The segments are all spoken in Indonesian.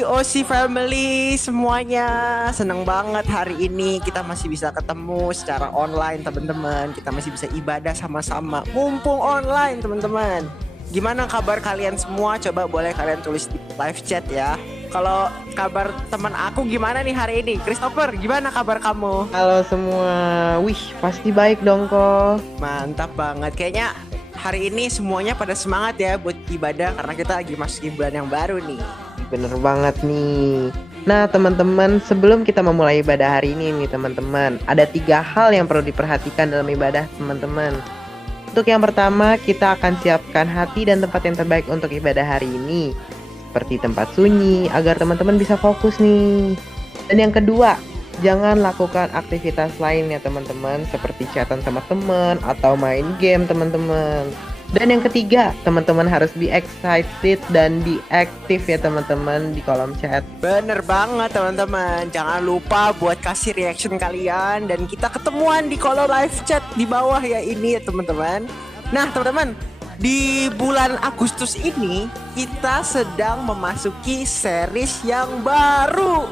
GOC family semuanya, seneng banget hari ini kita masih bisa ketemu secara online teman-teman. Kita masih bisa ibadah sama-sama mumpung online teman-teman. Gimana kabar kalian semua? Coba boleh kalian tulis di live chat ya. Kalau kabar teman aku gimana nih hari ini? Christopher, gimana kabar kamu? Halo semua, wih pasti baik dong kok. Mantap banget. Kayaknya hari ini semuanya pada semangat ya buat ibadah karena kita lagi masukin bulan yang baru nih. Bener banget nih. Nah teman-teman, sebelum kita memulai ibadah hari ini nih teman-teman, ada 3 hal yang perlu diperhatikan dalam ibadah teman-teman. Untuk yang pertama, kita akan siapkan hati dan tempat yang terbaik untuk ibadah hari ini, seperti tempat sunyi agar teman-teman bisa fokus nih. Dan yang kedua, jangan lakukan aktivitas lain ya teman-teman, seperti chatan sama teman atau main game teman-teman. Dan yang ketiga, teman-teman harus be excited dan be aktif ya teman-teman di kolom chat. Bener banget teman-teman. Jangan lupa buat kasih reaction kalian dan kita ketemuan di kolom live chat di bawah ya ini ya teman-teman. Nah teman-teman, di bulan Agustus ini kita sedang memasuki series yang baru.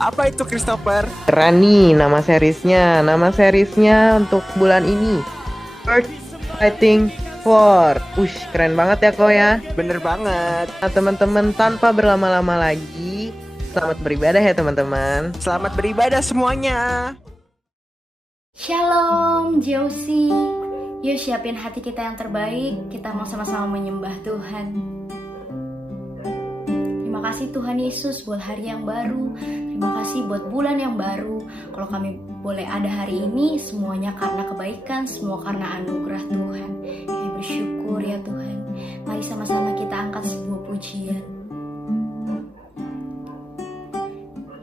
Apa itu Christopher? Keren nih nama seriesnya. Nama seriesnya untuk bulan ini, Earth Fighting For. Keren banget ya kok ya. Bener banget. Nah teman-teman, tanpa berlama-lama lagi, selamat beribadah ya teman-teman. Selamat beribadah semuanya. Shalom Josie. Yuk siapin hati kita yang terbaik. Kita mau sama-sama menyembah Tuhan. Terima kasih Tuhan Yesus buat hari yang baru. Terima kasih buat bulan yang baru. Kalau kami boleh ada hari ini, semuanya karena kebaikan, semua karena anugerah Tuhan. Kami bersyukur ya Tuhan. Mari sama-sama kita angkat sebuah pujian.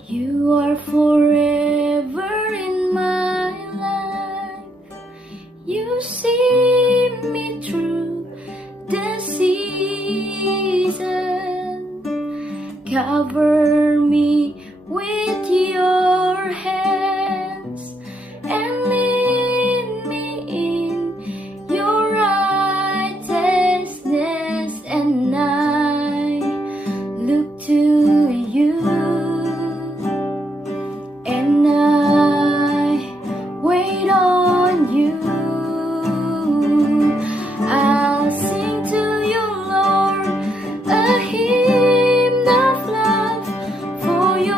You are forever in my life. You see me through the season. Cover me with your hands and lead me in your righteousness, and I look to you, and I wait on you. I'll sing to you, Lord, a hymn of love for your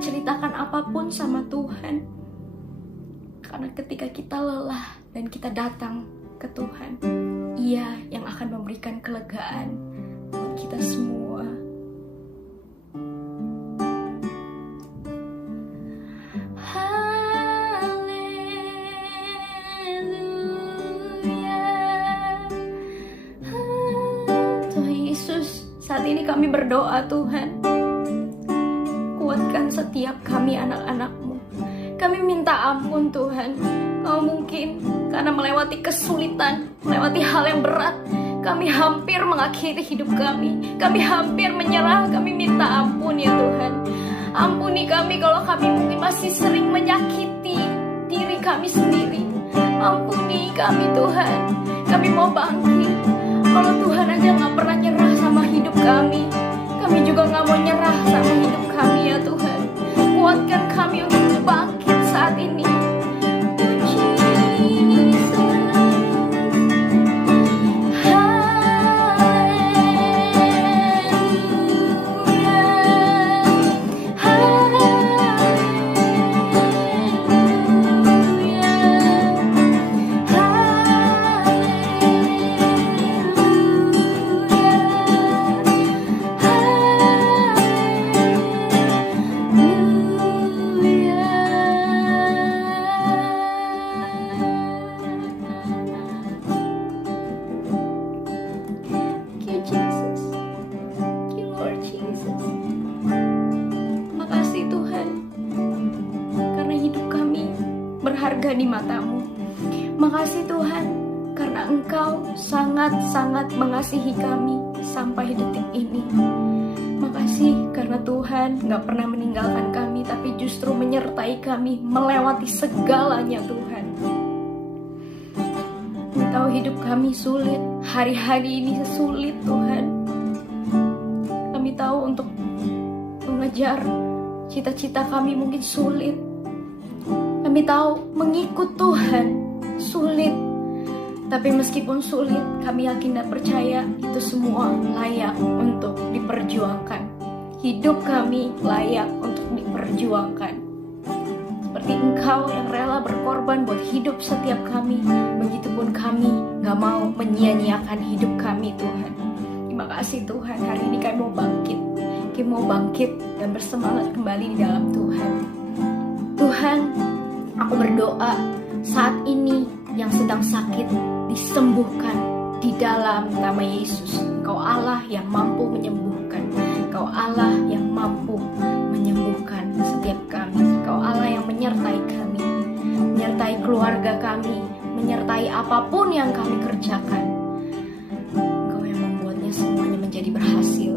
ceritakan apapun sama Tuhan. Karena ketika kita lelah dan kita datang ke Tuhan, Ia yang akan memberikan kelegaan buat kita semua. Tuhan Yesus, saat ini kami berdoa Tuhan, kuatkan setiap kami anak-anak-Mu. Kami minta ampun Tuhan, kalau mungkin karena melewati kesulitan, melewati hal yang berat, kami hampir mengakhiri hidup kami. Kami hampir menyerah, kami minta ampun ya Tuhan. Ampuni kami kalau kami mungkin masih sering menyakiti diri kami sendiri. Ampuni kami Tuhan, kami mau bangkit. Kalau Tuhan aja gak pernah nyerah sama hidup kami, kami juga gak mau nyerah sama hidup kami ya Tuhan. Kuatkan kami untuk bangkit saat ini. Berharga di mata-Mu. Makasih Tuhan, karena Engkau sangat-sangat mengasihi kami sampai detik ini. Makasih karena Tuhan gak pernah meninggalkan kami, tapi justru menyertai kami melewati segalanya Tuhan. Kami tahu hidup kami sulit, hari-hari ini sulit Tuhan. Kami tahu untuk mengejar cita-cita kami mungkin sulit. Kami tahu mengikut Tuhan sulit. Tapi meskipun sulit, kami yakin dan percaya itu semua layak untuk diperjuangkan. Hidup kami layak untuk diperjuangkan. Seperti Engkau yang rela berkorban buat hidup setiap kami, begitupun kami gak mau menyia-nyiakan hidup kami Tuhan. Terima kasih Tuhan, hari ini kami mau bangkit. Kami mau bangkit dan bersemangat kembali di dalam Tuhan. Tuhan, aku berdoa saat ini yang sedang sakit disembuhkan di dalam nama Yesus. Engkau Allah yang mampu menyembuhkan. Engkau Allah yang mampu menyembuhkan setiap kami. Engkau Allah yang menyertai kami, menyertai keluarga kami, menyertai apapun yang kami kerjakan. Engkau yang membuatnya semuanya menjadi berhasil.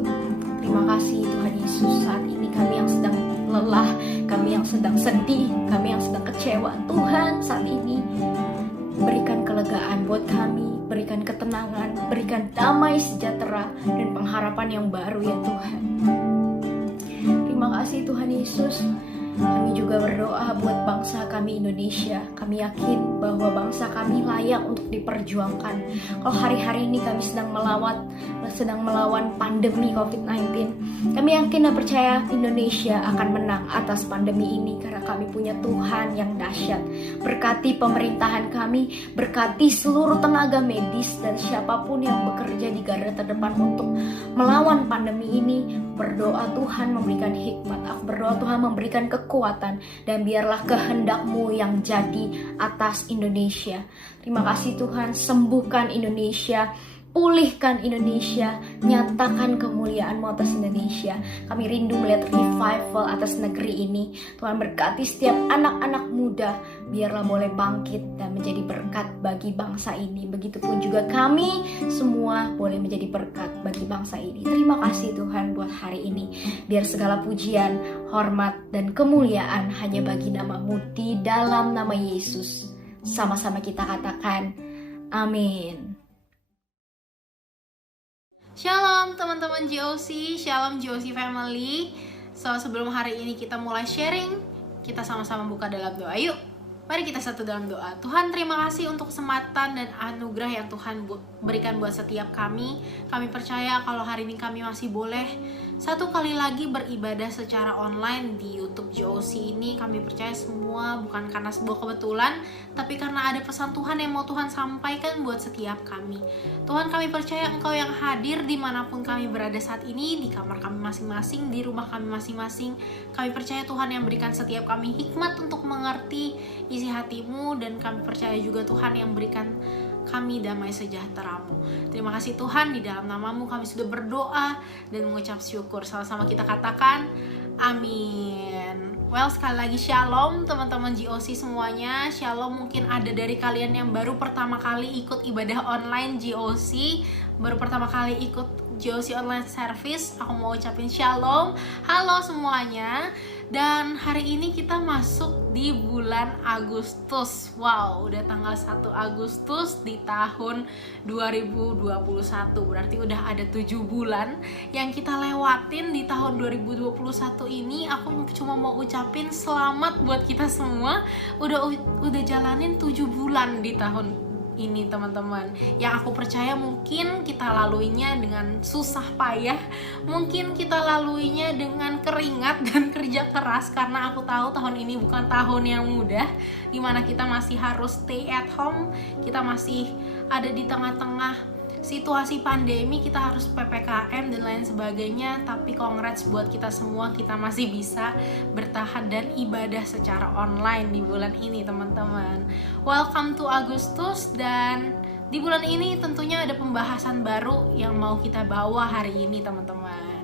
Terima kasih Tuhan Yesus. Saat ini kami yang sedang lelah, kami yang sedang sedih, kami yang sedang kecewa, Tuhan saat ini berikan kelegaan buat kami, berikan ketenangan, berikan damai sejahtera dan pengharapan yang baru ya Tuhan. Terima kasih Tuhan Yesus. Kami juga berdoa buat bangsa kami Indonesia. Kami yakin bahwa bangsa kami layak untuk diperjuangkan. Kalau hari-hari ini kami sedang melawan pandemi COVID-19, kami yakin dan percaya Indonesia akan menang atas pandemi ini karena kami punya Tuhan yang dahsyat. Berkati pemerintahan kami, berkati seluruh tenaga medis dan siapapun yang bekerja di garda terdepan untuk melawan pandemi ini. Berdoa Tuhan memberikan hikmat. Aku berdoa Tuhan memberikan kekuatan dan biarlah kehendak-Mu yang jadi atas Indonesia. Terima kasih Tuhan, sembuhkan Indonesia, pulihkan Indonesia, nyatakan kemuliaan-Mu atas Indonesia. Kami rindu melihat revival atas negeri ini. Tuhan berkati setiap anak-anak muda, biarlah boleh bangkit dan menjadi berkat bagi bangsa ini. Begitupun juga kami semua boleh menjadi berkat bagi bangsa ini. Terima kasih Tuhan buat hari ini. Biar segala pujian, hormat, dan kemuliaan hanya bagi nama-Mu di dalam nama Yesus. Sama-sama kita katakan, amin. Shalom teman-teman GOC, Shalom GOC family. So sebelum hari ini kita mulai sharing, kita sama-sama buka dalam doa yuk. Mari kita satu dalam doa. Tuhan terima kasih untuk kesempatan dan anugerah yang Tuhan berikan buat setiap kami. Kami percaya kalau hari ini kami masih boleh satu kali lagi beribadah secara online di YouTube JOC ini. Kami percaya semua bukan karena sebuah kebetulan, tapi karena ada pesan Tuhan yang mau Tuhan sampaikan buat setiap kami. Tuhan, kami percaya Engkau yang hadir dimanapun kami berada saat ini, di kamar kami masing-masing, di rumah kami masing-masing. Kami percaya Tuhan yang berikan setiap kami hikmat untuk mengerti isi hati-Mu, dan kami percaya juga Tuhan yang berikan kami damai sejahtera-Mu. Terima kasih Tuhan, di dalam nama-Mu kami sudah berdoa dan mengucap syukur. Sama-sama kita katakan amin. Well, sekali lagi shalom teman-teman JOC semuanya. Shalom, mungkin ada dari kalian yang baru pertama kali ikut ibadah online JOC, baru pertama kali ikut JOC online service. Aku mau ucapin shalom. Halo semuanya. Dan hari ini kita masuk di bulan Agustus. Wow, udah tanggal 1 Agustus di tahun 2021. Berarti udah ada 7 bulan yang kita lewatin di tahun 2021 ini. Aku cuma mau ucapin selamat buat kita semua. Udah jalanin 7 bulan di tahun ini teman-teman. Yang aku percaya mungkin kita laluinya dengan susah payah, mungkin kita laluinya dengan keringat dan kerja keras, karena aku tahu tahun ini bukan tahun yang mudah, dimana kita masih harus stay at home, kita masih ada di tengah-tengah situasi pandemi, kita harus PPKM dan lain sebagainya. Tapi congrats buat kita semua, kita masih bisa bertahan dan ibadah secara online di bulan ini teman-teman. Welcome to Agustus, dan di bulan ini tentunya ada pembahasan baru yang mau kita bawa hari ini teman-teman.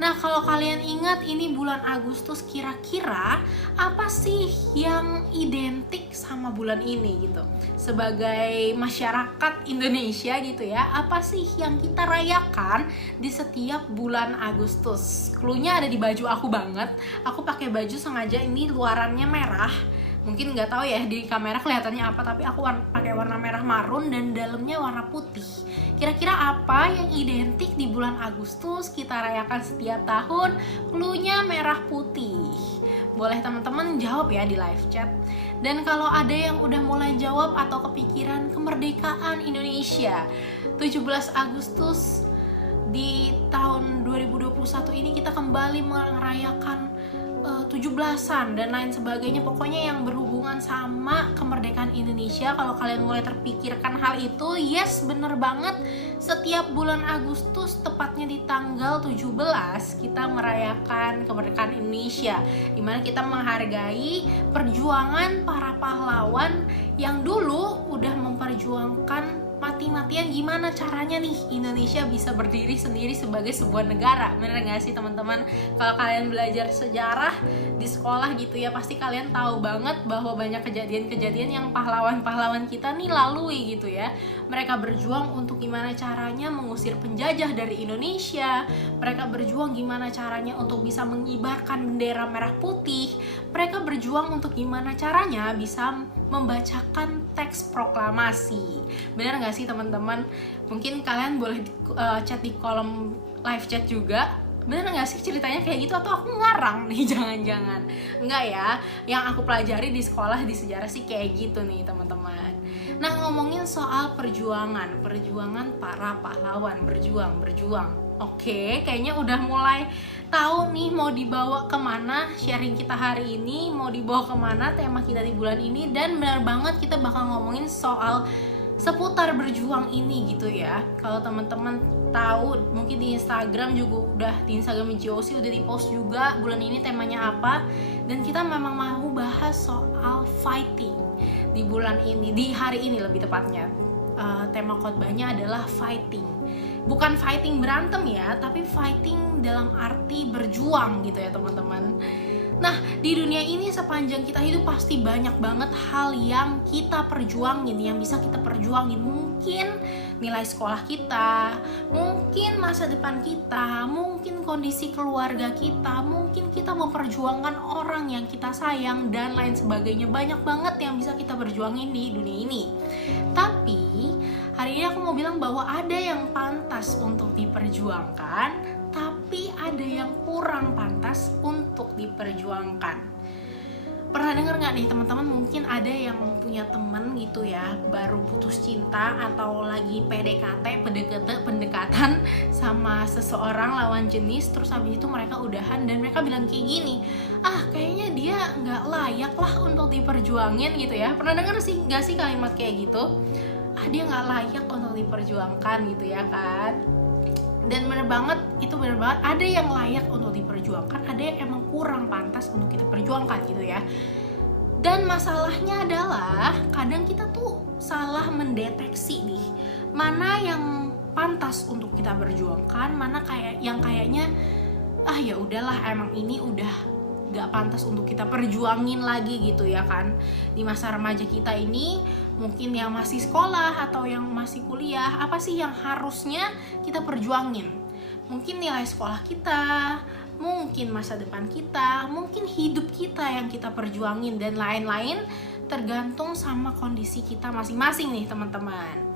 Nah, kalau kalian ingat ini bulan Agustus, kira-kira apa sih yang identik sama bulan ini gitu? Sebagai masyarakat Indonesia gitu ya, apa sih yang kita rayakan di setiap bulan Agustus? Cluenya ada di baju aku banget. Aku pakai baju sengaja ini luarannya merah. Mungkin nggak tahu ya di kamera kelihatannya apa, tapi aku pakai warna merah marun dan dalamnya warna putih. Kira-kira apa yang identik di bulan Agustus kita rayakan setiap tahun? Cluenya merah putih. Boleh teman-teman jawab ya di live chat. Dan kalau ada yang udah mulai jawab atau kepikiran, kemerdekaan Indonesia 17 Agustus di tahun 2021 ini kita kembali merayakan 17-an dan lain sebagainya, pokoknya yang berhubungan sama kemerdekaan Indonesia. Kalau kalian mulai terpikirkan hal itu, yes, bener banget. Setiap bulan Agustus, tepatnya di tanggal 17, kita merayakan kemerdekaan Indonesia, dimana kita menghargai perjuangan para pahlawan yang dulu udah memperjuangkan mati-matian gimana caranya nih Indonesia bisa berdiri sendiri sebagai sebuah negara. Bener gak sih teman-teman? Kalau kalian belajar sejarah di sekolah gitu ya, pasti kalian tahu banget bahwa banyak kejadian-kejadian yang pahlawan-pahlawan kita nih lalui gitu ya. Mereka berjuang untuk gimana caranya mengusir penjajah dari Indonesia. Mereka berjuang gimana caranya untuk bisa mengibarkan bendera merah putih. Mereka berjuang untuk gimana caranya bisa membacakan teks proklamasi. Bener gak sih teman-teman? Mungkin kalian boleh chat di kolom live chat juga. Bener gak sih ceritanya kayak gitu, atau aku ngarang nih? Jangan-jangan enggak ya, yang aku pelajari di sekolah di sejarah sih kayak gitu nih teman-teman. Nah, ngomongin soal perjuangan para pahlawan, berjuang. Oke, kayaknya udah mulai tahu nih mau dibawa kemana sharing kita hari ini, mau dibawa kemana tema kita di bulan ini. Dan benar banget kita bakal ngomongin soal seputar berjuang ini gitu ya. Kalau teman-teman tahu, mungkin di Instagram juga udah, di Instagram JOC udah di post juga bulan ini temanya apa. Dan kita memang mau bahas soal fighting di bulan ini, di hari ini lebih tepatnya. Tema khotbahnya adalah fighting. Bukan fighting berantem ya, tapi fighting dalam arti berjuang gitu ya teman-teman. Nah, di dunia ini sepanjang kita hidup pasti banyak banget hal yang kita perjuangin, yang bisa kita perjuangin. Mungkin nilai sekolah kita, mungkin masa depan kita, mungkin kondisi keluarga kita, mungkin kita memperjuangkan orang yang kita sayang, dan lain sebagainya. Banyak banget yang bisa kita perjuangin di dunia ini. Tapi hari ini aku mau bilang bahwa ada yang pantas untuk diperjuangkan, tapi ada yang kurang pantas untuk diperjuangkan. Pernah denger nggak nih teman-teman, mungkin ada yang punya temen gitu ya, baru putus cinta atau lagi pendekatan sama seseorang lawan jenis, terus habis itu mereka udahan dan mereka bilang kayak gini, kayaknya dia nggak layak lah untuk diperjuangin gitu ya. Pernah denger sih nggak sih kalimat kayak gitu? Dia nggak layak untuk diperjuangkan gitu ya kan. Dan bener banget, itu bener banget, ada yang layak untuk diperjuangkan, ada yang emang kurang pantas untuk kita perjuangkan gitu ya. Dan masalahnya adalah kadang kita tuh salah mendeteksi nih, mana yang pantas untuk kita perjuangkan, mana kayaknya ya udahlah, emang ini udah gak pantas untuk kita perjuangin lagi gitu ya kan. Di masa remaja kita ini, mungkin yang masih sekolah atau yang masih kuliah, apa sih yang harusnya kita perjuangin? Mungkin nilai sekolah kita, mungkin masa depan kita, mungkin hidup kita yang kita perjuangin, dan lain-lain, tergantung sama kondisi kita masing-masing nih teman-teman.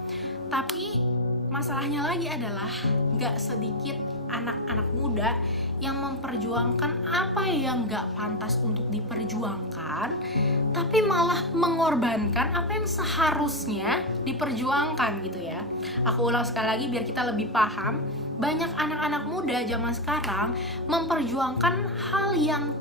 Tapi masalahnya lagi adalah gak sedikit anak-anak muda yang memperjuangkan apa yang gak pantas untuk diperjuangkan, tapi malah mengorbankan apa yang seharusnya diperjuangkan gitu ya. Aku ulang sekali lagi biar kita lebih paham. Banyak anak-anak muda zaman sekarang memperjuangkan hal yang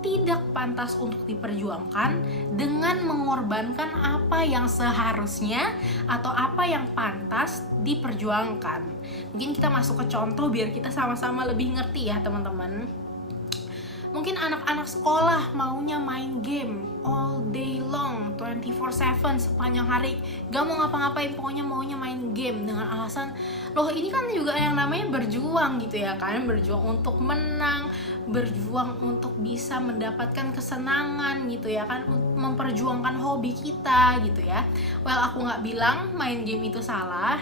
tidak pantas untuk diperjuangkan dengan mengorbankan apa yang seharusnya atau apa yang pantas diperjuangkan. Mungkin kita masuk ke contoh biar kita sama-sama lebih ngerti ya teman-teman. Mungkin anak-anak sekolah maunya main game all day long, 24/7 sepanjang hari, gak mau ngapa-ngapain, pokoknya maunya main game dengan alasan, loh ini kan juga yang namanya berjuang gitu ya kan, berjuang untuk menang, berjuang untuk bisa mendapatkan kesenangan gitu ya kan, memperjuangkan hobi kita gitu ya. Well, aku gak bilang main game itu salah,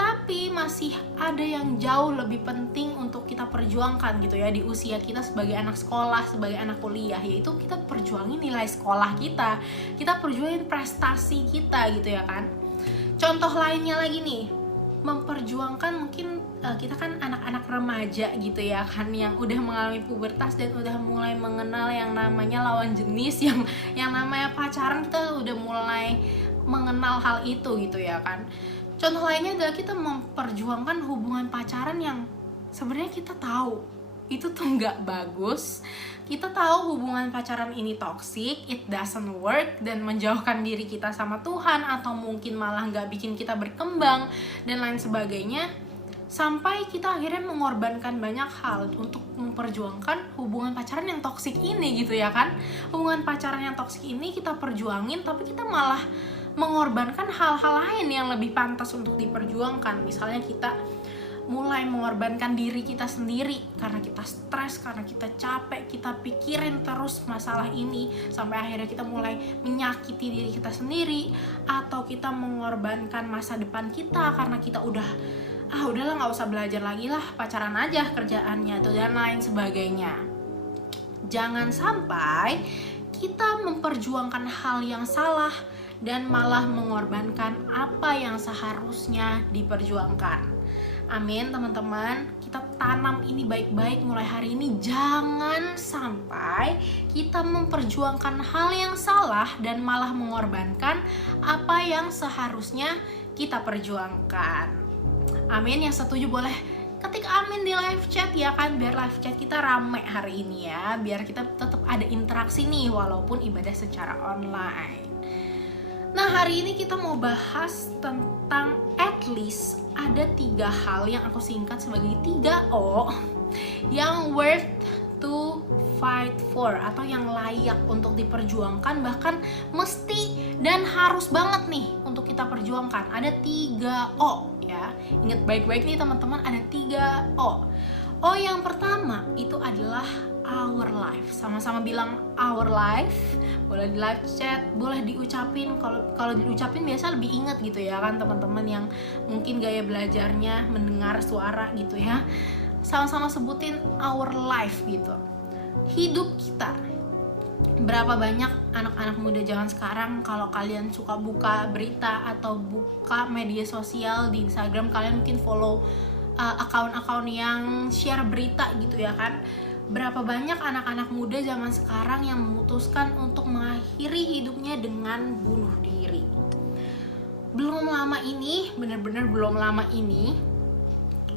tapi masih ada yang jauh lebih penting untuk kita perjuangkan gitu ya di usia kita sebagai anak sekolah, sebagai anak kuliah, yaitu kita perjuangin nilai sekolah kita perjuangin prestasi kita gitu ya kan. Contoh lainnya lagi nih, memperjuangkan mungkin kita kan anak-anak remaja gitu ya kan, yang udah mengalami pubertas dan udah mulai mengenal yang namanya lawan jenis, yang namanya pacaran, kita udah mulai mengenal hal itu gitu ya kan. Contoh lainnya adalah kita memperjuangkan hubungan pacaran yang sebenarnya kita tahu itu tuh nggak bagus. Kita tahu hubungan pacaran ini toxic, it doesn't work, dan menjauhkan diri kita sama Tuhan, atau mungkin malah nggak bikin kita berkembang, dan lain sebagainya. Sampai kita akhirnya mengorbankan banyak hal untuk memperjuangkan hubungan pacaran yang toksik ini gitu ya kan. Hubungan pacaran yang toksik ini kita perjuangin, tapi kita malah mengorbankan hal-hal lain yang lebih pantas untuk diperjuangkan. Misalnya kita mulai mengorbankan diri kita sendiri karena kita stres, karena kita capek, kita pikirin terus masalah ini sampai akhirnya kita mulai menyakiti diri kita sendiri, atau kita mengorbankan masa depan kita karena kita udahlah nggak usah belajar lagi lah, pacaran aja kerjaannya tuh, dan lain sebagainya. Jangan sampai kita memperjuangkan hal yang salah dan malah mengorbankan apa yang seharusnya diperjuangkan. Amin teman-teman, kita tanam ini baik-baik mulai hari ini. Jangan sampai kita memperjuangkan hal yang salah dan malah mengorbankan apa yang seharusnya kita perjuangkan. Amin, yang setuju boleh ketik amin di live chat ya kan, biar live chat kita rame hari ini ya, biar kita tetap ada interaksi nih walaupun ibadah secara online. Nah, hari ini kita mau bahas tentang at least ada 3 hal yang aku singkat sebagai 3O yang worth to fight for, atau yang layak untuk diperjuangkan, bahkan mesti dan harus banget nih untuk kita perjuangkan. Ada 3O ya. Ingat baik-baik nih teman-teman, ada 3O. O yang pertama itu adalah our life. Sama-sama bilang our life. Boleh di live chat, boleh diucapin. Kalau diucapin biasa lebih inget gitu ya kan teman-teman yang mungkin gaya belajarnya mendengar suara gitu ya. Sama-sama sebutin our life gitu. Hidup kita. Berapa banyak anak-anak muda zaman sekarang, kalau kalian suka buka berita atau buka media sosial di Instagram, kalian mungkin follow akun-akun yang share berita gitu ya kan. Berapa banyak anak-anak muda zaman sekarang yang memutuskan untuk mengakhiri hidupnya dengan bunuh diri. Belum lama ini, bener-bener belum lama ini,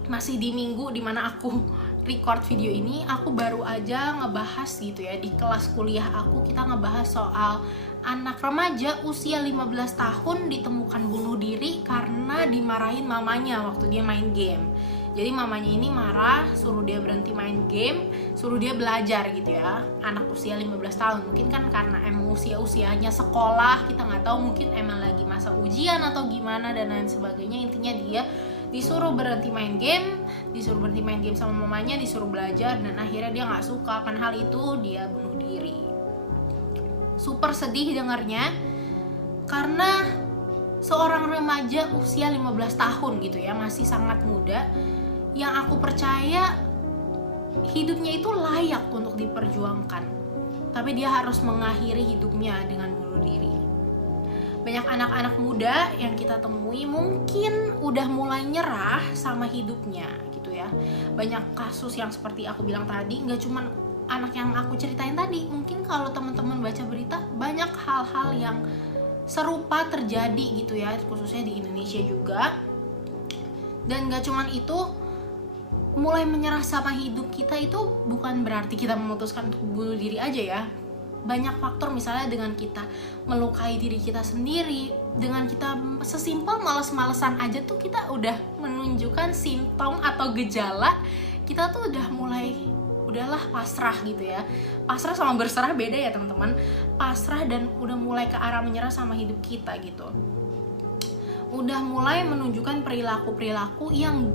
masih di minggu dimana aku record video ini, aku baru aja ngebahas gitu ya, di kelas kuliah aku kita ngebahas soal anak remaja usia 15 tahun ditemukan bunuh diri karena dimarahin mamanya waktu dia main game. Jadi mamanya ini marah, suruh dia berhenti main game, suruh dia belajar gitu ya. Anak usia 15 tahun, mungkin kan karena emang usianya sekolah, kita nggak tahu, mungkin emang lagi masa ujian atau gimana dan lain sebagainya. Intinya dia disuruh berhenti main game, sama mamanya, disuruh belajar, dan akhirnya dia nggak suka akan hal itu, dia bunuh diri. Super sedih dengarnya, karena seorang remaja usia 15 tahun gitu ya, masih sangat muda, yang aku percaya hidupnya itu layak untuk diperjuangkan, tapi dia harus mengakhiri hidupnya dengan bunuh diri. Banyak anak-anak muda yang kita temui mungkin udah mulai nyerah sama hidupnya gitu ya. Banyak kasus yang seperti aku bilang tadi, nggak cuman anak yang aku ceritain tadi, mungkin kalau teman-teman baca berita banyak hal-hal yang serupa terjadi gitu ya, khususnya di Indonesia juga. Dan nggak cuman itu, mulai menyerah sama hidup kita itu bukan berarti kita memutuskan untuk bunuh diri aja ya. Banyak faktor, misalnya dengan kita melukai diri kita sendiri, dengan kita sesimpel males-malesan aja tuh kita udah menunjukkan simptom atau gejala kita tuh udah mulai, udahlah pasrah gitu ya. Pasrah sama berserah beda ya teman-teman. Pasrah dan udah mulai ke arah menyerah sama hidup kita gitu. Udah mulai menunjukkan perilaku-perilaku yang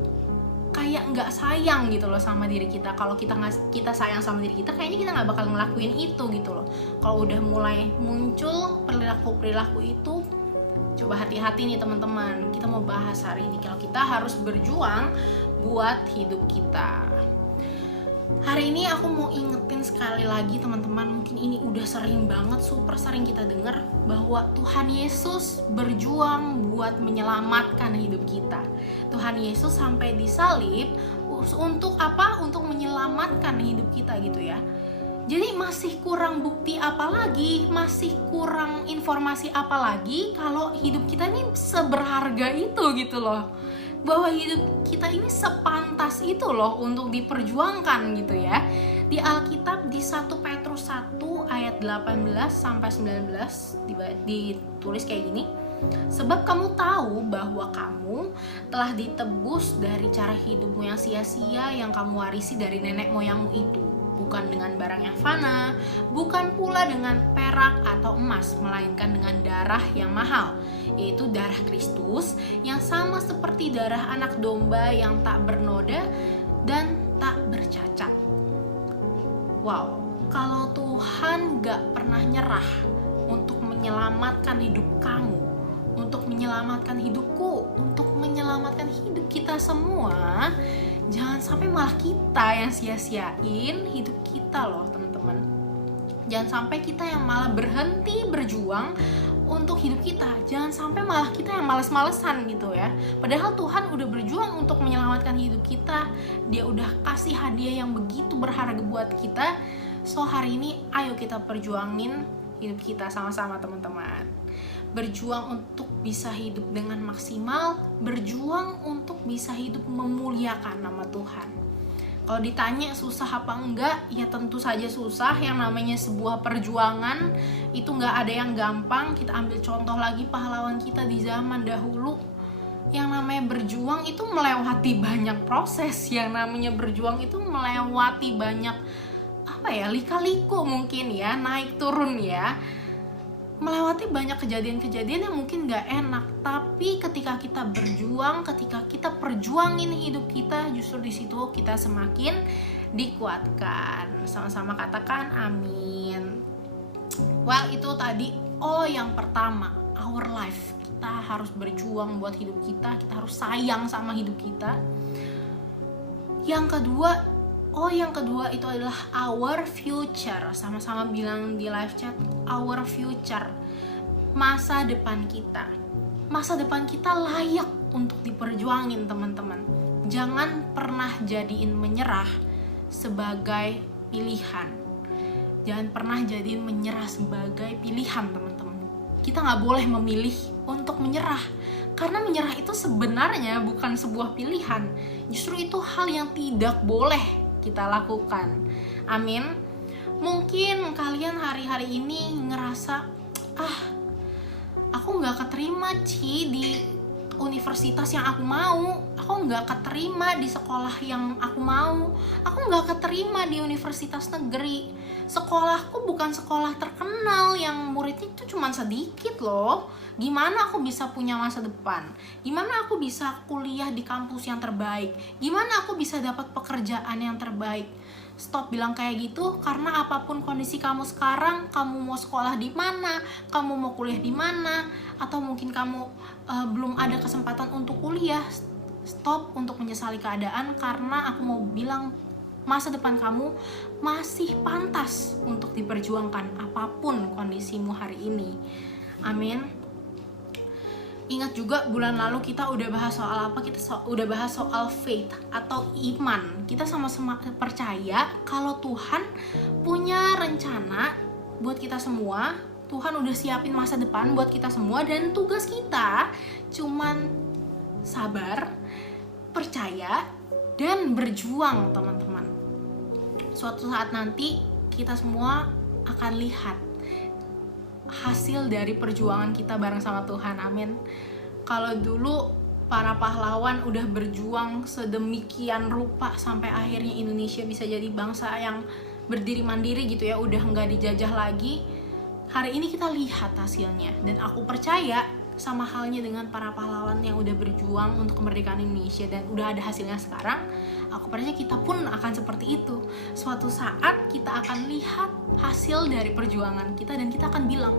kayak nggak sayang gitu loh sama diri kita. Kalau kita sayang sama diri kita, kayaknya kita nggak bakal ngelakuin itu gitu loh. Kalau udah mulai muncul perilaku itu, coba hati-hati nih teman-teman. Kita mau bahas hari ini kalau kita harus berjuang buat hidup kita. Hari ini aku mau ingetin sekali lagi teman-teman, mungkin ini udah sering banget, super sering kita dengar, bahwa Tuhan Yesus berjuang buat menyelamatkan hidup kita. Tuhan Yesus sampai disalib untuk apa? Untuk menyelamatkan hidup kita gitu ya. Jadi masih kurang bukti apa lagi, masih kurang informasi apa lagi kalau hidup kita ini seberharga itu gitu loh. Bahwa hidup kita ini sepantas itu loh untuk diperjuangkan gitu ya. Di Alkitab di 1 Petrus 1 ayat 18 sampai 19 ditulis kayak gini. Sebab kamu tahu bahwa kamu telah ditebus dari cara hidupmu yang sia-sia yang kamu warisi dari nenek moyangmu itu. Bukan dengan barang yang fana, bukan pula dengan perak atau emas, melainkan dengan darah yang mahal, yaitu darah Kristus yang sama seperti darah anak domba yang tak bernoda dan tak bercacat. Wow, kalau Tuhan gak pernah nyerah untuk menyelamatkan hidup kamu, untuk menyelamatkan hidupku, untuk menyelamatkan hidup kita semua, jangan sampai malah kita yang sia-siain hidup kita loh teman-teman. Jangan sampai kita yang malah berhenti berjuang untuk hidup kita. Jangan sampai malah kita yang males-malesan gitu ya. Padahal Tuhan udah berjuang untuk menyelamatkan hidup kita. Dia udah kasih hadiah yang begitu berharga buat kita. So hari ini ayo kita perjuangin hidup kita sama-sama teman-teman. Berjuang untuk bisa hidup dengan maksimal, berjuang untuk bisa hidup memuliakan nama Tuhan. Kalau ditanya susah apa enggak, ya tentu saja susah. Yang namanya sebuah perjuangan itu nggak ada yang gampang. Kita ambil contoh lagi pahlawan kita di zaman dahulu. Yang namanya berjuang itu melewati banyak proses. Yang namanya berjuang itu melewati banyak lika-liku mungkin ya, naik turun ya. Melewati banyak kejadian-kejadian yang mungkin gak enak, tapi ketika kita berjuang, ketika kita perjuangin hidup kita, justru di situ kita semakin dikuatkan. Sama-sama katakan amin. Well, itu tadi yang pertama, our life. Kita harus berjuang buat hidup kita harus sayang sama hidup kita. Yang kedua itu adalah our future. Sama-sama bilang di live chat, our future. Masa depan kita. Masa depan kita layak untuk diperjuangin teman-teman. Jangan pernah jadiin menyerah sebagai pilihan. Jangan pernah jadiin menyerah sebagai pilihan, teman-teman. Kita nggak boleh memilih untuk menyerah, karena menyerah itu sebenarnya bukan sebuah pilihan. Justru itu hal yang tidak boleh kita lakukan. Amin. Mungkin kalian hari-hari ini ngerasa, aku nggak keterima di universitas yang aku mau, aku nggak keterima di sekolah yang aku mau, aku nggak keterima di universitas negeri, sekolahku bukan sekolah terkenal yang muridnya itu cuma sedikit loh. Gimana aku bisa punya masa depan? Gimana aku bisa kuliah di kampus yang terbaik? Gimana aku bisa dapat pekerjaan yang terbaik? Stop bilang kayak gitu, karena apapun kondisi kamu sekarang, kamu mau sekolah di mana, kamu mau kuliah di mana, atau mungkin kamu belum ada kesempatan untuk kuliah, stop untuk menyesali keadaan, karena aku mau bilang masa depan kamu masih pantas untuk diperjuangkan apapun kondisimu hari ini. Amin. Ingat juga bulan lalu kita udah bahas soal apa? Kita udah bahas soal faith atau iman. Kita sama-sama percaya kalau Tuhan punya rencana buat kita semua. Tuhan udah siapin masa depan buat kita semua, dan tugas kita cuman sabar, percaya, dan berjuang, teman-teman. Suatu saat nanti kita semua akan lihat hasil dari perjuangan kita bareng sama Tuhan. Amin. Kalau dulu para pahlawan udah berjuang sedemikian rupa sampai akhirnya Indonesia bisa jadi bangsa yang berdiri mandiri gitu ya, udah nggak dijajah lagi. Hari ini kita lihat hasilnya, dan aku percaya sama halnya dengan para pahlawan yang udah berjuang untuk kemerdekaan Indonesia dan udah ada hasilnya sekarang, aku percaya kita pun akan seperti itu. Suatu saat kita akan lihat hasil dari perjuangan kita, dan kita akan bilang,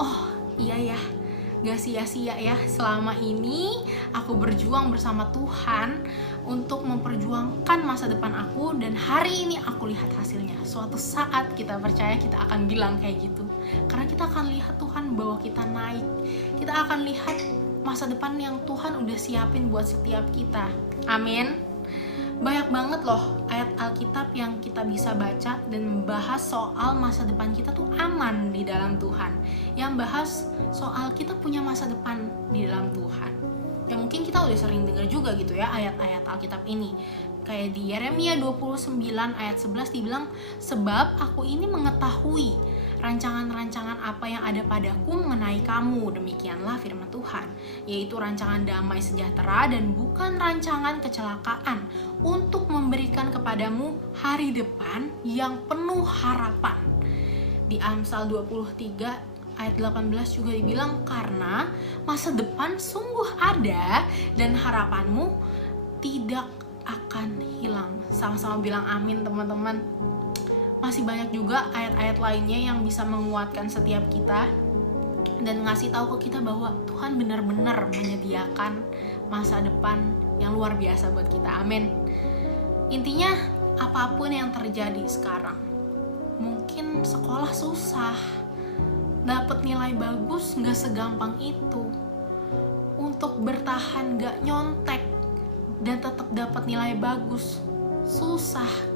oh iya ya, gak sia-sia ya selama ini aku berjuang bersama Tuhan untuk memperjuangkan masa depan aku, dan hari ini aku lihat hasilnya. Suatu saat kita percaya kita akan bilang kayak gitu, karena kita akan lihat Tuhan bawa kita naik. Kita akan lihat masa depan yang Tuhan udah siapin buat setiap kita. Amin. Banyak banget loh ayat Alkitab yang kita bisa baca dan membahas soal masa depan kita tuh aman di dalam Tuhan, yang bahas soal kita punya masa depan di dalam Tuhan. Ya mungkin kita udah sering dengar juga gitu ya ayat-ayat Alkitab ini. Kayak di Yeremia 29 ayat 11 dibilang, sebab aku ini mengetahui rancangan-rancangan apa yang ada padaku mengenai kamu, demikianlah firman Tuhan, yaitu rancangan damai sejahtera dan bukan rancangan kecelakaan, untuk memberikan kepadamu hari depan yang penuh harapan. Di Amsal 23 ayat 18 juga dibilang, karena masa depan sungguh ada dan harapanmu tidak akan hilang. Sama-sama bilang amin, teman-teman. Masih banyak juga ayat-ayat lainnya yang bisa menguatkan setiap kita dan ngasih tahu ke kita bahwa Tuhan benar-benar menyediakan masa depan yang luar biasa buat kita. Amin. Intinya, apapun yang terjadi sekarang, mungkin sekolah susah, dapat nilai bagus nggak segampang itu. Untuk bertahan nggak nyontek dan tetap dapat nilai bagus susah.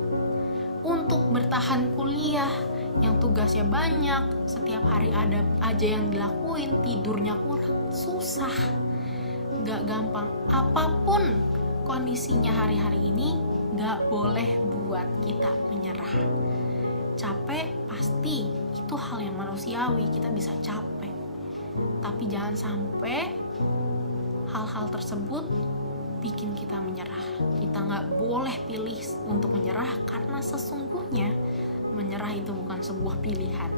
Untuk bertahan kuliah yang tugasnya banyak, setiap hari ada aja yang dilakuin, tidurnya kurang, susah, nggak gampang. Apapun kondisinya hari-hari ini, nggak boleh buat kita menyerah. Capek pasti, itu hal yang manusiawi, kita bisa capek. Tapi jangan sampai hal-hal tersebut bikin kita menyerah. Kita nggak boleh pilih untuk menyerah, karena sesungguhnya menyerah itu bukan sebuah pilihan.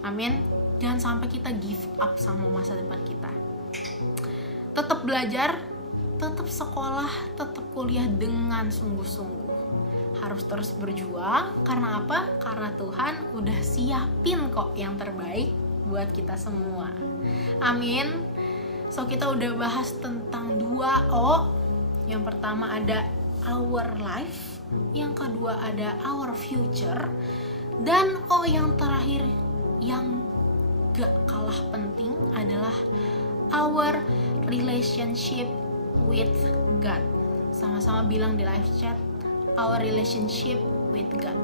Amin. Jangan sampai kita give up sama masa depan kita. Tetap belajar, tetap sekolah, tetap kuliah dengan sungguh-sungguh. Harus terus berjuang. Karena apa? Karena Tuhan udah siapin kok yang terbaik buat kita semua. Amin. So kita udah bahas tentang 2O. Yang pertama ada our life, yang kedua ada our future, dan O yang terakhir yang gak kalah penting adalah our relationship with God. Sama-sama bilang di live chat, our relationship with God.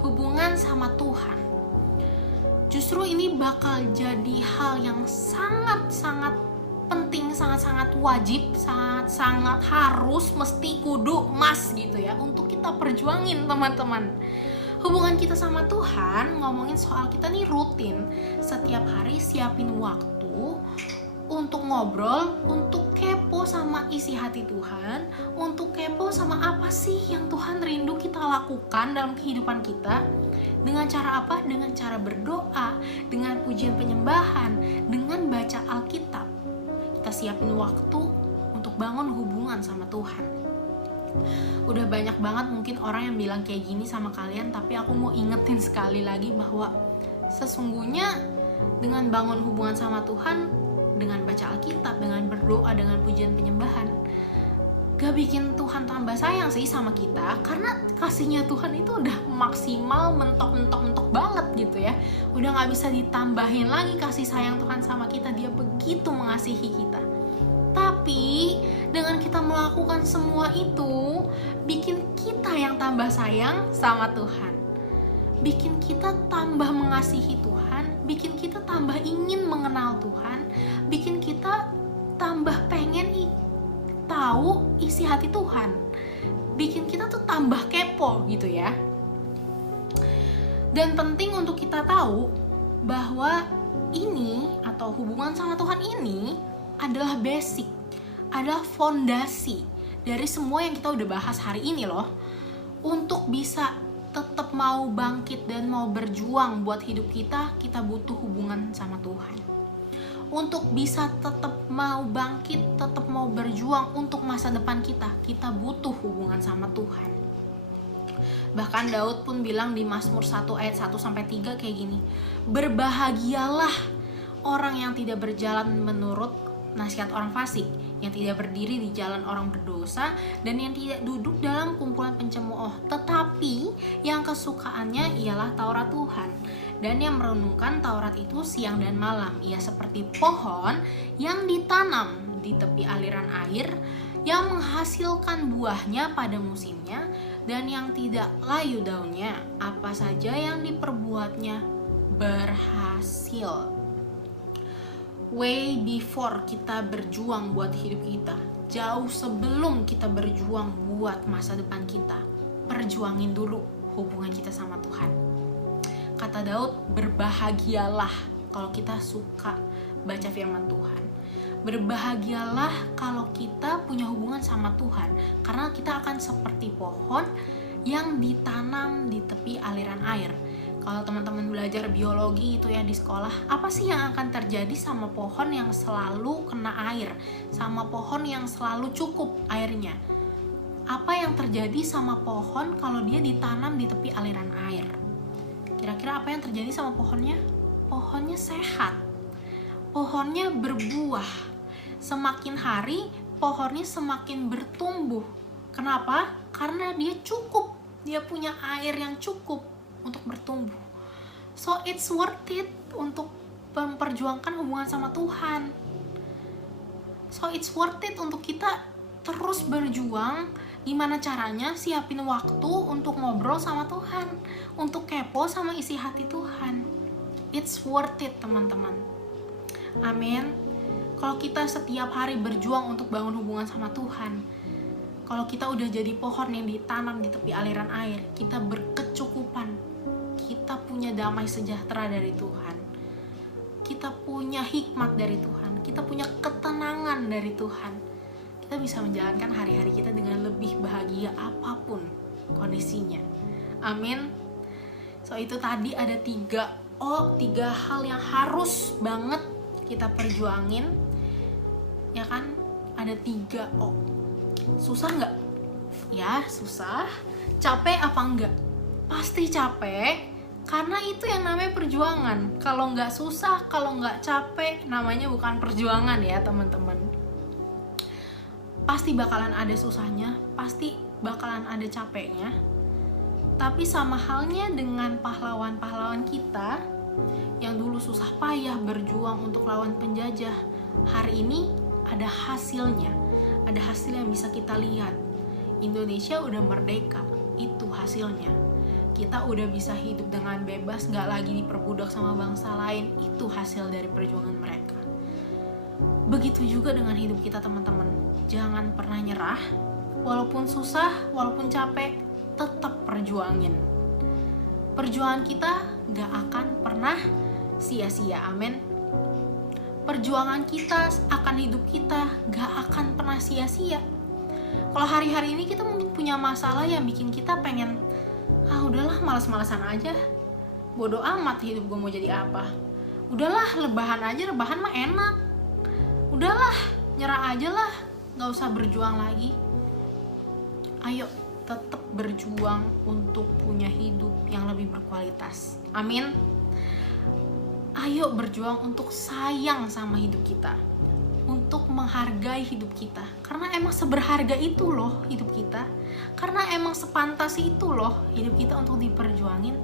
hubungan sama Tuhan. Justru ini bakal jadi hal yang sangat-sangat penting, sangat-sangat wajib, sangat-sangat harus, mesti, kudu, mas gitu ya, untuk kita perjuangin teman-teman. Hubungan kita sama Tuhan, ngomongin soal kita nih rutin, setiap hari siapin waktu untuk ngobrol, untuk kepo sama isi hati Tuhan, untuk kepo sama apa sih yang Tuhan rindu kita lakukan dalam kehidupan kita. Dengan cara apa? Dengan cara berdoa, dengan pujian penyembahan, dengan baca Alkitab. Kita siapin waktu untuk bangun hubungan sama Tuhan. Udah banyak banget mungkin orang yang bilang kayak gini sama kalian, tapi aku mau ingetin sekali lagi bahwa sesungguhnya dengan bangun hubungan sama Tuhan, dengan baca Alkitab, dengan berdoa, dengan pujian penyembahan, gak bikin Tuhan tambah sayang sih sama kita, karena kasihnya Tuhan itu udah maksimal, mentok banget gitu ya. Udah gak bisa ditambahin lagi kasih sayang Tuhan sama kita. Dia begitu mengasihi kita. Tapi dengan kita melakukan semua itu, bikin kita yang tambah sayang sama Tuhan, bikin kita tambah mengasihi Tuhan, bikin kita tambah ingin mengenal Tuhan, bikin kita tambah pengen tahu isi hati Tuhan, bikin kita tuh tambah kepo gitu ya. Dan penting untuk kita tahu bahwa ini atau hubungan sama Tuhan ini adalah basic, adalah fondasi dari semua yang kita udah bahas hari ini loh. Untuk bisa tetap mau bangkit dan mau berjuang buat hidup kita, kita butuh hubungan sama Tuhan. Untuk bisa tetap mau bangkit, tetap mau berjuang untuk masa depan kita, kita butuh hubungan sama Tuhan. Bahkan Daud pun bilang di Mazmur 1 ayat 1-3 kayak gini, berbahagialah orang yang tidak berjalan menurut nasihat orang fasik, yang tidak berdiri di jalan orang berdosa, dan yang tidak duduk dalam kumpulan pencemooh, tetapi yang kesukaannya ialah Taurat Tuhan, dan yang merenungkan Taurat itu siang dan malam. Ia seperti pohon yang ditanam di tepi aliran air, yang menghasilkan buahnya pada musimnya, dan yang tidak layu daunnya. Apa saja yang diperbuatnya berhasil. Way before kita berjuang buat hidup kita, jauh sebelum kita berjuang buat masa depan kita, perjuangin dulu hubungan kita sama Tuhan. Kata Daud, berbahagialah kalau kita suka baca firman Tuhan. Berbahagialah kalau kita punya hubungan sama Tuhan, karena kita akan seperti pohon yang ditanam di tepi aliran air. Kalau teman-teman belajar biologi itu ya di sekolah, apa sih yang akan terjadi sama pohon yang selalu kena air, sama pohon yang selalu cukup airnya? Apa yang terjadi sama pohon kalau dia ditanam di tepi aliran air? Kira-kira apa yang terjadi sama pohonnya? Pohonnya sehat, pohonnya berbuah. Semakin hari, pohonnya semakin bertumbuh. Kenapa? Karena dia cukup, dia punya air yang cukup untuk bertumbuh. So it's worth it untuk memperjuangkan hubungan sama Tuhan. So it's worth it untuk kita terus berjuang. Gimana caranya? Siapin waktu untuk ngobrol sama Tuhan, untuk kepo sama isi hati Tuhan. It's worth it teman-teman. Amin. Kalau kita setiap hari berjuang untuk bangun hubungan sama Tuhan, kalau kita udah jadi pohon yang ditanam di tepi aliran air, kita berkecukupan, kita punya damai sejahtera dari Tuhan, kita punya hikmat dari Tuhan, kita punya ketenangan dari Tuhan, kita bisa menjalankan hari-hari kita dengan lebih bahagia apapun kondisinya. Amin. So itu tadi ada tiga hal yang harus banget kita perjuangin, ya kan? Ada 3 O. Susah nggak? Ya susah. Capek apa enggak? Pasti capek, karena itu yang namanya perjuangan. Kalau nggak susah, kalau nggak capek, namanya bukan perjuangan ya teman-teman. Pasti bakalan ada susahnya, pasti bakalan ada capeknya. Tapi sama halnya dengan pahlawan-pahlawan kita yang dulu susah payah berjuang untuk lawan penjajah, hari ini ada hasilnya, ada hasil yang bisa kita lihat. Indonesia udah merdeka, itu hasilnya. kita udah bisa hidup dengan bebas, gak lagi diperbudak sama bangsa lain. Itu hasil dari perjuangan mereka. Begitu juga dengan hidup kita teman-teman. Jangan pernah nyerah. Walaupun susah, walaupun capek, tetap perjuangin. Perjuangan kita gak akan pernah sia-sia, amin. Perjuangan kita akan hidup kita gak akan pernah sia-sia. Kalau hari-hari ini kita mungkin punya masalah yang bikin kita pengen, udahlah malas-malasan aja, bodoh amat hidup gue mau jadi apa, udahlah rebahan aja, rebahan mah enak, udahlah nyerah aja lah, gak usah berjuang lagi. Ayo tetap berjuang untuk punya hidup yang lebih berkualitas, amin. Ayo berjuang untuk sayang sama hidup kita, untuk menghargai hidup kita, karena emang seberharga itu loh hidup kita, karena emang sepantas itu loh hidup kita untuk diperjuangin.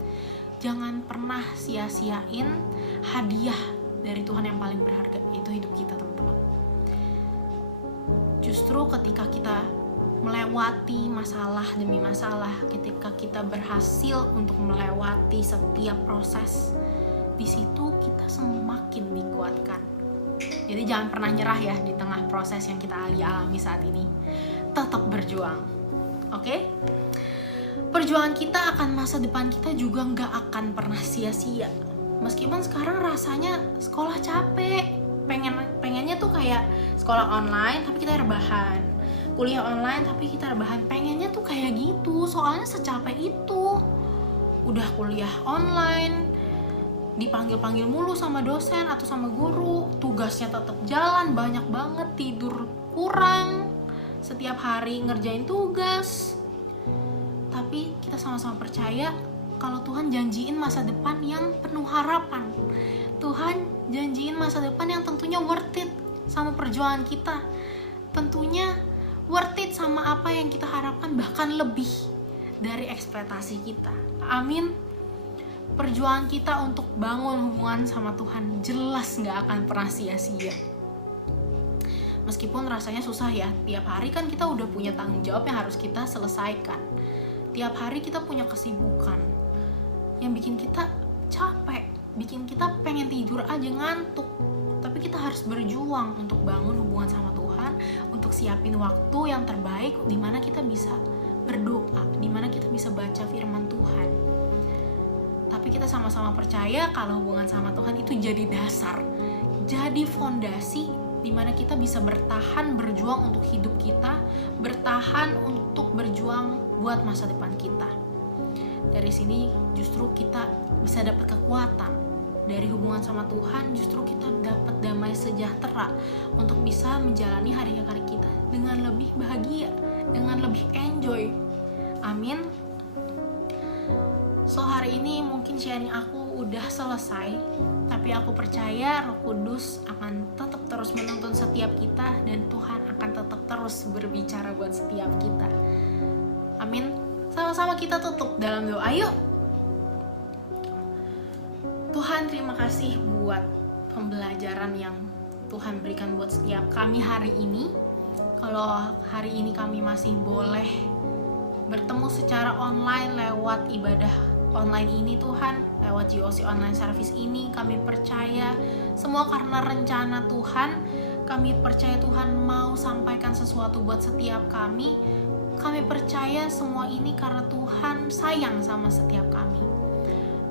Jangan pernah sia-siain hadiah dari Tuhan yang paling berharga, itu hidup kita teman-teman. Justru ketika kita melewati masalah demi masalah, ketika kita berhasil untuk melewati setiap proses, di situ kita semakin dikuatkan. Jadi jangan pernah nyerah ya di tengah proses yang kita lagi alami saat ini. Tetap berjuang, oke? Perjuangan kita akan masa depan kita juga nggak akan pernah sia-sia. Meskipun sekarang rasanya sekolah capek, pengennya tuh kayak sekolah online tapi kita rebahan, kuliah online tapi kita rebahan, pengennya tuh kayak gitu. Soalnya secapek itu, udah kuliah online, dipanggil-panggil mulu sama dosen atau sama guru, tugasnya tetap jalan, banyak banget, tidur kurang, setiap hari ngerjain tugas. Tapi kita sama-sama percaya kalau Tuhan janjiin masa depan yang penuh harapan. Tuhan janjiin masa depan yang tentunya worth it sama perjuangan kita, tentunya worth it sama apa yang kita harapkan, bahkan lebih dari ekspektasi kita, amin. Perjuangan kita untuk bangun hubungan sama Tuhan jelas gak akan pernah sia-sia. Meskipun rasanya susah ya, tiap hari kan kita udah punya tanggung jawab yang harus kita selesaikan. Tiap hari kita punya kesibukan yang bikin kita capek, bikin kita pengen tidur aja, ngantuk. Tapi kita harus berjuang untuk bangun hubungan sama Tuhan, untuk siapin waktu yang terbaik dimana kita bisa berdoa, dimana kita bisa baca firman Tuhan. Tapi kita sama-sama percaya kalau hubungan sama Tuhan itu jadi dasar, jadi fondasi di mana kita bisa bertahan berjuang untuk hidup kita, bertahan untuk berjuang buat masa depan kita. Dari sini justru kita bisa dapat kekuatan dari hubungan sama Tuhan, justru kita dapat damai sejahtera untuk bisa menjalani hari-hari kita dengan lebih bahagia, dengan lebih enjoy. Amin. So hari ini mungkin sharing aku udah selesai, tapi aku percaya Roh Kudus akan tetap terus menuntun setiap kita dan Tuhan akan tetap terus berbicara buat setiap kita. Amin. Sama-sama kita tutup dalam doa yuk. Tuhan, terima kasih buat pembelajaran yang Tuhan berikan buat setiap kami hari ini. Kalau hari ini kami masih boleh bertemu secara online lewat ibadah online ini Tuhan, lewat GOC online service ini, kami percaya semua karena rencana Tuhan. Kami percaya Tuhan mau sampaikan sesuatu buat setiap kami. Kami percaya semua ini karena Tuhan sayang sama setiap kami.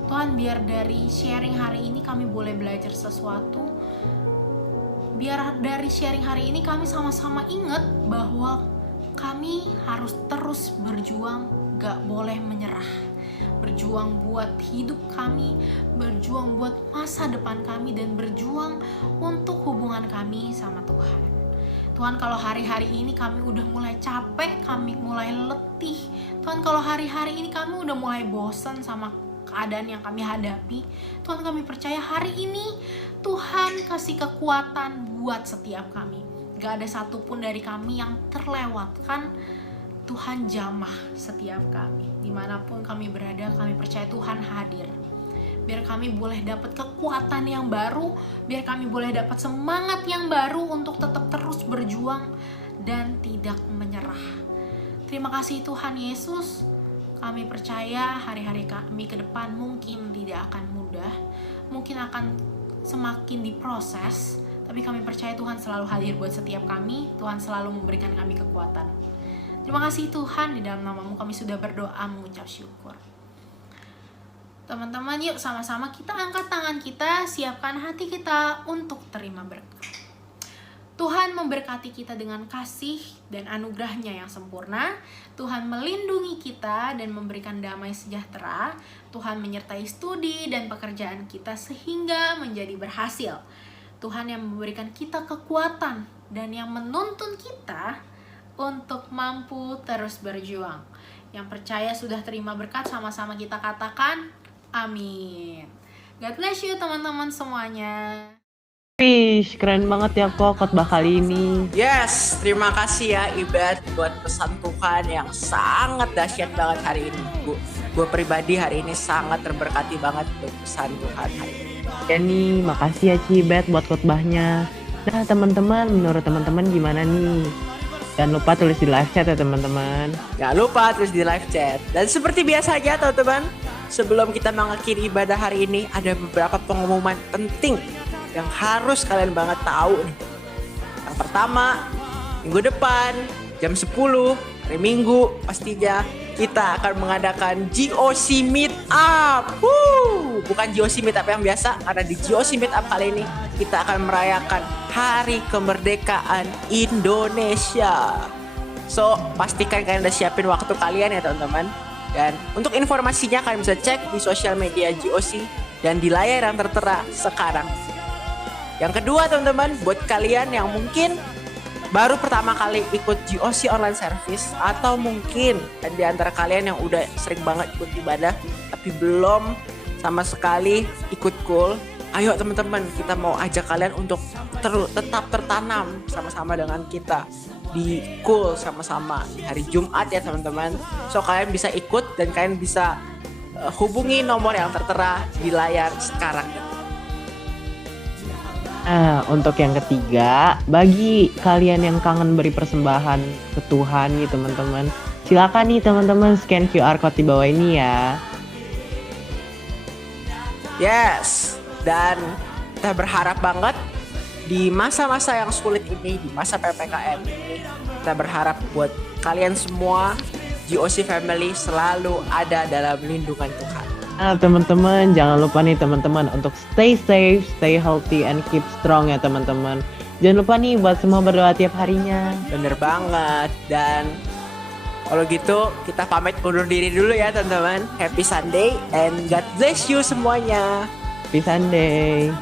Tuhan, biar dari sharing hari ini kami boleh belajar sesuatu. Biar dari sharing hari ini kami sama-sama ingat bahwa kami harus terus berjuang, gak boleh menyerah. Berjuang buat hidup kami, berjuang buat masa depan kami, dan berjuang untuk hubungan kami sama Tuhan. Tuhan, kalau hari-hari ini kami udah mulai capek, kami mulai letih. Tuhan, kalau hari-hari ini kami udah mulai bosan sama keadaan yang kami hadapi, Tuhan, kami percaya hari ini Tuhan kasih kekuatan buat setiap kami. Gak ada satupun dari kami yang terlewatkan. Tuhan jamah setiap kami. Dimanapun kami berada, kami percaya Tuhan hadir. Biar kami boleh dapat kekuatan yang baru, biar kami boleh dapat semangat yang baru untuk tetap terus berjuang dan tidak menyerah. Terima kasih Tuhan Yesus. Kami percaya hari-hari kami ke depan mungkin tidak akan mudah, mungkin akan semakin diproses, tapi kami percaya Tuhan selalu hadir buat setiap kami. Tuhan selalu memberikan kami kekuatan. Terima kasih Tuhan, di dalam nama-Mu kami sudah berdoa mengucap syukur. Teman-teman, yuk sama-sama kita angkat tangan kita, siapkan hati kita untuk terima berkat. Tuhan memberkati kita dengan kasih dan anugerah-Nya yang sempurna. Tuhan melindungi kita dan memberikan damai sejahtera. Tuhan menyertai studi dan pekerjaan kita sehingga menjadi berhasil. Tuhan yang memberikan kita kekuatan dan yang menuntun kita untuk mampu terus berjuang. Yang percaya sudah terima berkat, sama-sama kita katakan amin. God bless you teman-teman semuanya. Wih, keren banget ya kok khotbah kali ini. Yes, terima kasih ya Ibad buat pesan Tuhan yang sangat dahsyat banget hari ini. Gue pribadi hari ini sangat terberkati banget buat pesan Tuhan hari ini. Ya nih, makasih ya Cibet buat khotbahnya. Nah teman-teman, menurut teman-teman gimana nih? Jangan lupa tulis di live chat ya teman-teman. Jangan lupa tulis di live chat. Dan seperti biasanya teman-teman, sebelum kita mengakhiri ibadah hari ini, ada beberapa pengumuman penting yang harus kalian banget tahu nih. Yang pertama, minggu depan jam 10 hari Minggu pastinya kita akan mengadakan GOC Meetup. Bukan GOC Meetup yang biasa, karena di GOC Meetup kali ini kita akan merayakan Hari Kemerdekaan Indonesia. So, pastikan kalian udah siapin waktu kalian ya teman-teman. Dan untuk informasinya kalian bisa cek di sosial media GOC dan di layar yang tertera sekarang. Yang kedua teman-teman, buat kalian yang mungkin baru pertama kali ikut GOC online service, atau mungkin di antara kalian yang udah sering banget ikut ibadah tapi belum sama sekali ikut cool, ayo teman-teman, kita mau ajak kalian untuk tetap tertanam sama-sama dengan kita di cool sama-sama di hari Jumat ya teman-teman. So kalian bisa ikut dan kalian bisa hubungi nomor yang tertera di layar sekarang. Nah, untuk yang ketiga, bagi kalian yang kangen beri persembahan ke Tuhan nih teman-teman, silakan nih teman-teman scan QR code di bawah ini ya. Yes, dan kita berharap banget di masa-masa yang sulit ini, di masa PPKM ini, kita berharap buat kalian semua, GOC Family selalu ada dalam lindungan Tuhan. Nah teman-teman, jangan lupa nih teman-teman untuk stay safe, stay healthy, and keep strong ya teman-teman. Jangan lupa nih buat semua berdoa tiap harinya. Bener banget. Dan kalau gitu kita pamit undur diri dulu ya teman-teman. Happy Sunday and God bless you semuanya. Happy Sunday.